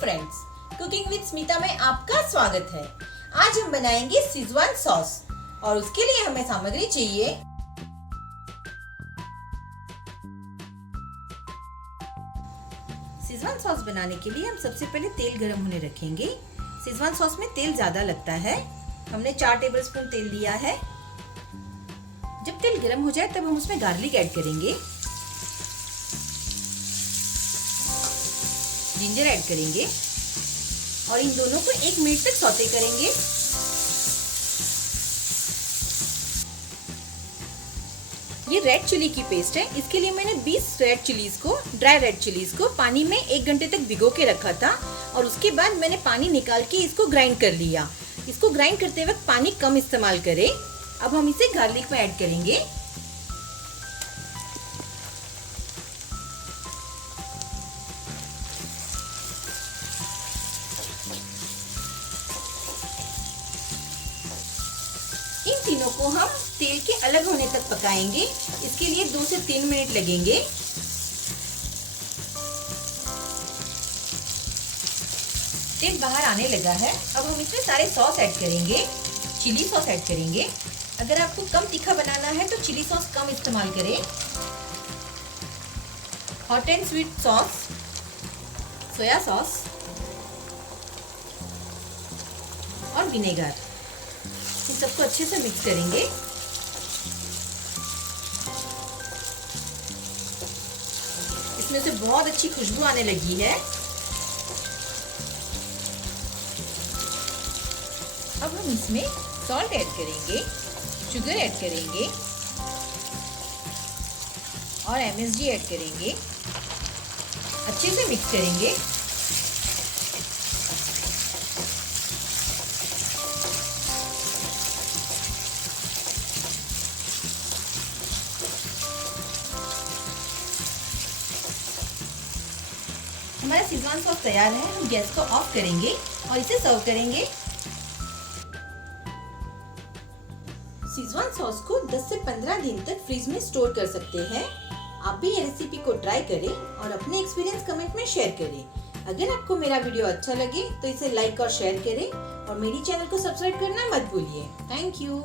Friends, cooking with Smita में आपका स्वागत है। आज हम बनाएंगे सिजवान सॉस और उसके लिए हमें सामग्री चाहिए सिजवान सॉस बनाने के लिए हम सबसे पहले तेल गरम होने रखेंगे। सिजवान सॉस में तेल ज्यादा लगता है। हमने 4 टेबलस्पून तेल लिया है। जब तेल गरम हो जाए तब हम उसमें गार्लिक ऐड करेंगे, जिंजर ऐड करेंगे और इन दोनों को 1 मिनट तक सौते करेंगे। ये रेड चिली की पेस्ट है। इसके लिए मैंने 20 ड्राई रेड चिलीज को पानी में 1 घंटे तक भिगो के रखा था और उसके बाद मैंने पानी निकाल के इसको ग्राइंड कर लिया। इसको ग्राइंड करते वक्त पानी कम इस्तेमाल करें। अब हम इसे गार्लिक में ऐड करेंगे। इन तीनों को हम तेल के अलग होने तक पकाएंगे। इसके लिए 2 से 3 मिनट लगेंगे। तेल बाहर आने लगा है। अब हम इसमें सारे सॉस ऐड करेंगे। चिली सॉस ऐड करेंगे। अगर आपको कम तीखा बनाना है तो चिली सॉस कम इस्तेमाल करें। Hot and sweet sauce, soya sauce और विनेगर, इन सबको अच्छे से मिक्स करेंगे। इसमें से बहुत अच्छी खुशबू आने लगी है। अब हम इसमें सॉल्ट ऐड करेंगे, शुगर ऐड करेंगे और MSG ऐड करेंगे। अच्छे से मिक्स करेंगे। हमारा सिजवान सॉस तैयार है। हम गैस को ऑफ करेंगे और इसे सर्व करेंगे। सिजवान सॉस को 10 से 15 दिन तक फ्रीज में स्टोर कर सकते हैं। आप भी ये रेसिपी को ट्राई करें और अपने एक्सपीरियंस कमेंट में शेयर करें। अगर आपको मेरा वीडियो अच्छा लगे तो इसे लाइक और शेयर करें और मेरी चैनल को सब्सक्राइब करना मत भूलिए। Thank you.